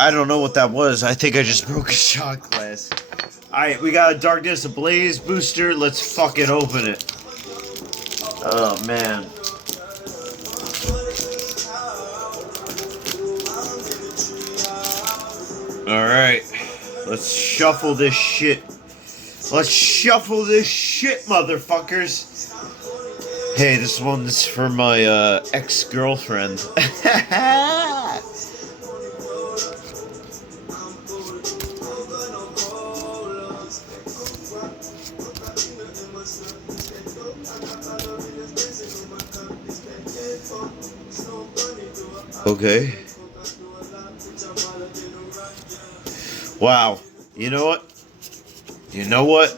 I don't know what that was. I think I just broke a shot glass. Alright, we got a Darkness Ablaze booster. Let's fucking open it. Oh, man. Alright. Let's shuffle this shit. Let's shuffle this shit, motherfuckers. Hey, this one's for my ex-girlfriend. Okay. Wow. You know what? You know what?